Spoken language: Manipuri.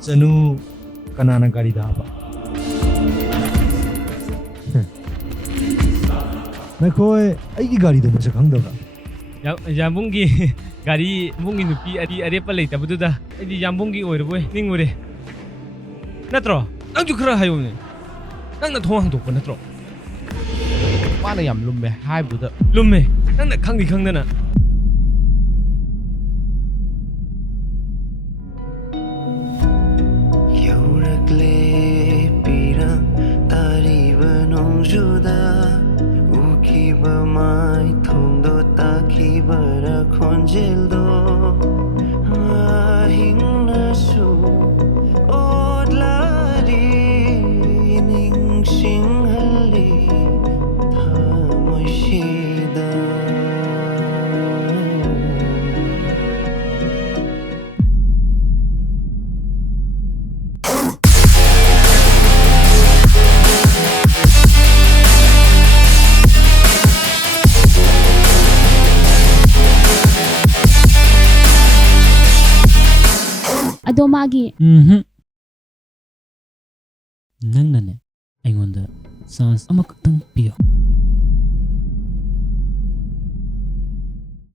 Sanu kanana gari daba. Nakoi aigi gari do masa khangdaba. Yambungi gari bungi nupi adi arepa lei tabuda adi yambungi oirboy ningure natro nang ju khara hayone nang na thong hang natro ꯃꯥꯅ ꯌꯥꯝ ꯂꯨꯝꯃꯦ ꯍꯥꯏꯕꯗꯨꯗ lumme nang na khangdi khangdana Yaurakle pirang tariba nongjuda ukiba mai thongdo takibara khonjeldo ahingna su odlari ningsinghali thamoishida ꯑꯗꯣ ꯃꯥꯒꯤ ꯅꯪꯅꯅꯦ ꯑꯩꯉꯣꯟꯗ ꯆꯥꯟꯁ ꯑꯃꯈꯛꯇꯪ ꯄꯤꯌꯣ